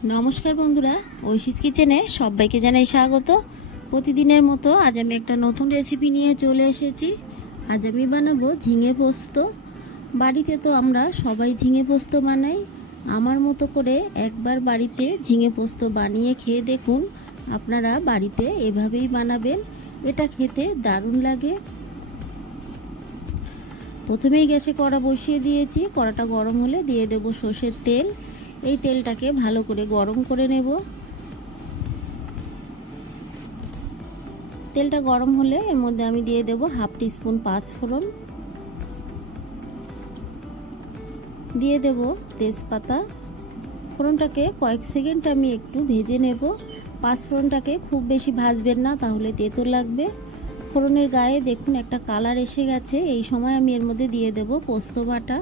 नमस्कार बंधुरा ঐশীস किचेने सबाइके जानाई स्वागत। प्रतिदिनेर मतो आज आमी एकटा नतून रेसिपि निये चले एसेछि। आज आमी बानाबो झिंगे पोस्त। बाड़ीते तो आमरा सबाई झिंगे पोस्त बानाई। आमार मतो करे एकबार बाड़ीते झिंगे पोस्त बानिये खेये देखुन। आपनारा बाड़ीते एभाবেই बानाबेन, एटा खेते दारुण लागे। प्रथमेই গ্যাসে কড়া বসিয়ে দিয়েছি। কড়াটা গরম হলে দিয়ে দেব সরষের তেল। এই তেলটাকে ভালো করে গরম করে নেব। তেলটা গরম হলে এর মধ্যে আমি দিয়ে দেব হাফ টিস্পুন পাঁচফোড়ন, দিয়ে দেব তেজপাতা। ফোড়নটাকে কয়েক সেকেন্ড আমি একটু ভেজে নেব। পাঁচফোড়নটাকে খুব বেশি ভাজবেন না, তাহলে তেতো লাগবে। ফোড়নের গায়ে দেখুন একটা কালার এসে গেছে। এই সময় আমি এর মধ্যে দিয়ে দেব পোস্ত বাটা।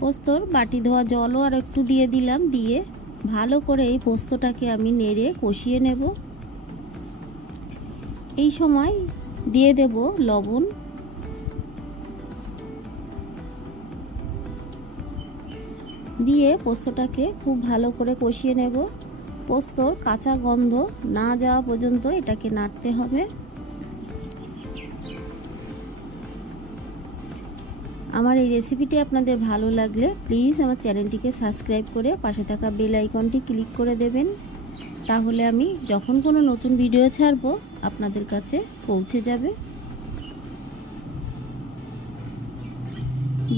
পোস্তর বাটি ধোয়া জলও আর একটু দিয়ে দিলাম। দিয়ে ভালো করে এই পোস্তটাকে আমি নেড়ে কষিয়ে নেব। এই সময় দিয়ে দেব লবণ, দিয়ে পোস্তটাকে খুব ভালো করে কষিয়ে নেব। পোস্তর কাঁচা গন্ধ না যাওয়া পর্যন্ত এটাকে নাড়তে হবে। আমার এই রেসিপিটি আপনাদের ভালো লাগলে প্লিজ আমার চ্যানেলটিকে সাবস্ক্রাইব করে পাশে থাকা বেল আইকনটি ক্লিক করে দেবেন। তাহলে আমি যখন কোনো নতুন ভিডিও ছাড়ব আপনাদের কাছে পৌঁছে যাবে।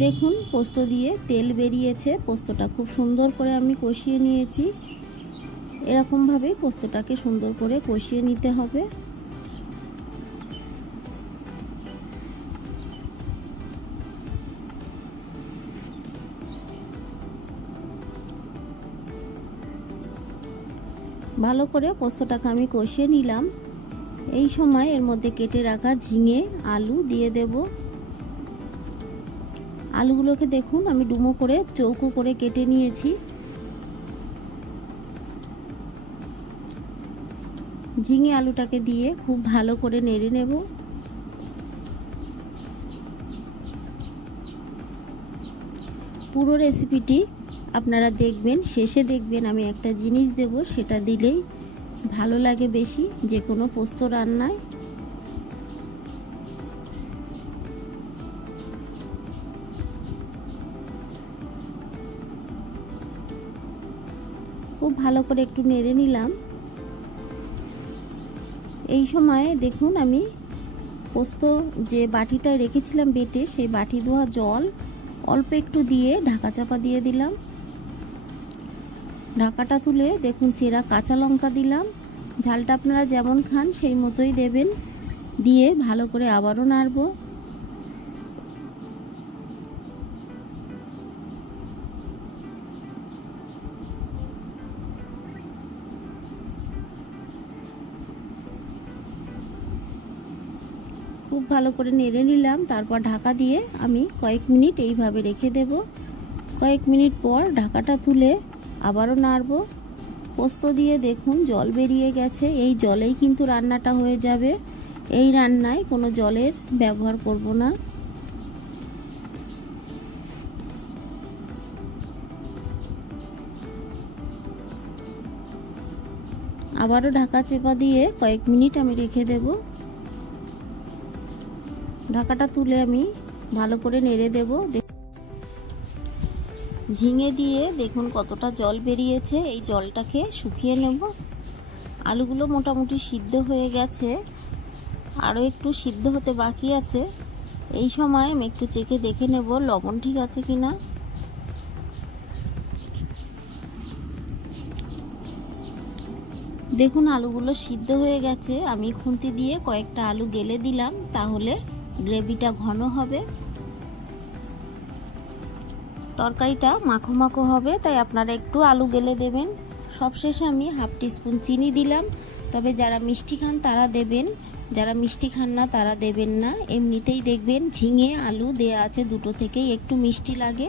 দেখুন পোস্ত দিয়ে তেল বেরিয়েছে। পোস্তটা খুব সুন্দর করে আমি কষিয়ে নিয়েছি। এরকম ভাবে পোস্তটাকে সুন্দর করে কষিয়ে নিতে হবে। ভালো করে পোস্তটাকে আমি কষিয়ে নিলাম। এই সময় এর মধ্যে কেটে রাখা ঝিঙে আলু দিয়ে দেব। আলুগুলোকে দেখুন আমি ডুমো করে চৌকো করে কেটে নিয়েছি। ঝিঙে আলুটাকে দিয়ে খুব ভালো করে নেড়ে নেব। পুরো রেসিপিটি আপনারা দেখবেন, শেষে দেখবেন আমি একটা জিনিস দেব, সেটা দিলেই ভালো লাগে বেশি যে কোনো পোস্ত রান্নায়। খুব ভালো করে একটু নেড়ে নিলাম। এই সময়ে দেখুন আমি পোস্ত যে বাটিটায় রেখেছিলাম বেটে, সেই বাটি ধোয়া জল অল্প একটু দিয়ে ঢাকা চাপা দিয়ে দিলাম। ঢাকাটা তুলে দেখুন চেরা কাঁচা লঙ্কা দিলাম। ঝালটা আপনারা যেমন খান সেই মতোই দেবেন। দিয়ে ভালো করে আবারও নাড়ব। খুব ভালো করে নেড়ে নিলাম। তারপর ঢাকা দিয়ে আমি কয়েক মিনিট এইভাবে রেখে দেব। কয়েক মিনিট পর ঢাকাটা তুলে আবারও নাড়ব। পোস্ত দিয়ে দেখুন জল বেরিয়ে গেছে। এই জলেই কিন্তু রান্নাটা হয়ে যাবে। এই রান্নায় কোনো জলের ব্যবহার করব না। আবারও ঢাকা চেপা দিয়ে কয়েক মিনিট আমি রেখে দেব। ঢাকাটা তুলে আমি ভালো করে নেড়ে দেব। ঝিঙে দিয়ে দেখুন কতটা জল বেরিয়েছে। এই জলটাকে শুকিয়ে নেব। আলুগুলো মোটামুটি সিদ্ধ হয়ে গেছে, আরও একটু সিদ্ধ হতে বাকি আছে। এই সময় আমি একটু চেখে দেখে নেব লবণ ঠিক আছে কিনা। দেখুন আলুগুলো সিদ্ধ হয়ে গেছে। আমি খুন্তি দিয়ে কয়েকটা আলু গেলে দিলাম, তাহলে গ্রেভিটা ঘন হবে, তরকারিটা মাখো মাখো হবে। তাই আপনারা একটু আলু গেলে দেবেন। সবশেষে আমি হাফ টিস্পুন চিনি দিলাম। তবে যারা মিষ্টি খান তারা দেবেন, যারা মিষ্টি খান না তারা দেবেন না। এমনিতেই দেখবেন ঝিঙে আলু দেয়া আছে, দুটো থেকেই একটু মিষ্টি লাগে।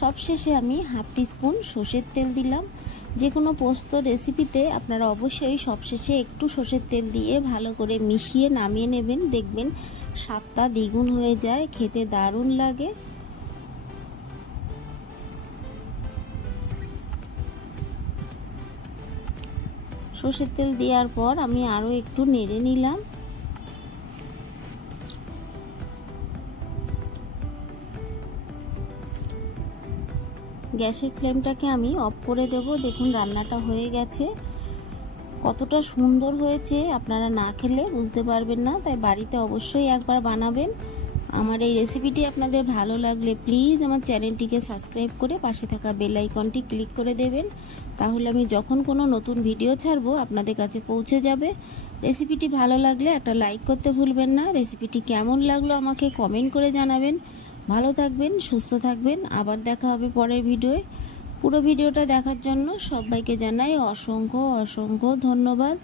সবশেষে আমি হাফ টিস্পুন সর্ষের তেল দিলাম। যে কোনো পোস্ত রেসিপিতে আপনারা অবশ্যই সবশেষে একটু সর্ষের তেল দিয়ে ভালো করে মিশিয়ে নামিয়ে নেবেন। দেখবেন স্বাদটা দ্বিগুণ হয়ে যায়, খেতে দারুণ লাগে। সর্ষের তেল দেওয়ার পর আমি আরও একটু নেড়ে নিলাম। গ্যাসের ফ্লেমটাকে আমি অফ করে দেব। দেখুন রান্নাটা হয়ে গেছে। কতটা সুন্দর হয়েছে আপনারা না খেলে বুঝতে পারবেন না, তাই বাড়িতে অবশ্যই একবার বানাবেন। আমার এই রেসিপিটি আপনাদের ভালো লাগলে প্লিজ আমার চ্যানেলটিকে সাবস্ক্রাইব করে পাশে থাকা বেল আইকনটি ক্লিক করে দেবেন, তাহলে আমি যখন কোনো নতুন ভিডিও ছাড়বো আপনাদের কাছে পৌঁছে যাবে। রেসিপিটি ভালো লাগলে একটা লাইক করতে ভুলবেন না। রেসিপিটি কেমন লাগলো আমাকে কমেন্ট করে জানাবেন। ভালো থাকবেন, সুস্থ থাকবেন। আবার দেখা হবে পরের ভিডিওয়ে। পুরো ভিডিওটা দেখার জন্য সবাইকে জানাই অসংখ্য অসংখ্য ধন্যবাদ।